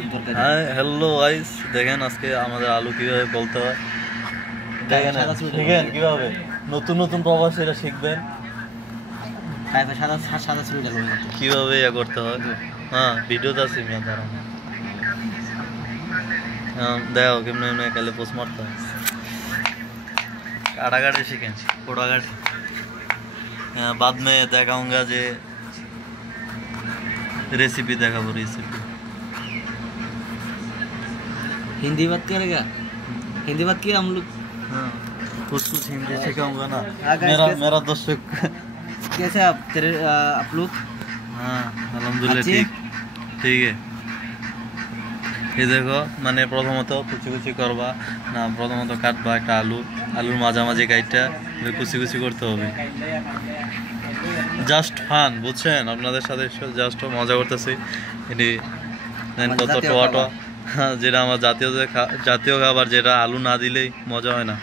হ্যাঁ hello guys, দেখেন আজকে আমাদের আলু কিভাবে বলতে হয়, দেখেন শিখেন কিভাবে নতুন নতুন প্রবাসীরা শিখবেন কিভাবে ইয়া করতে হয়। হ্যাঁ ভিডিওতে আছে মিয়া, দাঁড়ান দেখো কেমনে এমনি কালে পোস্ট মারতে হয়। काटाकाटी सीखें कोड़ाकाटी। बाद में दिखाऊंगा जे रेसिपी देखा वो रेसिपी। हिंदी बात करेगा, हिंदी बात किया हम लोग। हाँ कुछ हिंदी सिखाऊंगा ना। मेरा दर्शक कैसे आप तेरे आप लोग? हाँ अल्हम्दुलिल्लाह ठीक ठीक है। এই দেখো মানে প্রথমত কুচি কুচি করবা না, প্রথমত কাটবা একটা আলুর মাঝামাঝি কাইটা কুচি কুচি করতে হবে। জাস্ট ফান, বুঝছেন? আপনাদের সাথে জাস্ট মজা করতেছি। এটি কত টোয়া যেটা আমার জাতীয় খাবার, যেটা আলু না দিলেই মজা হয় না।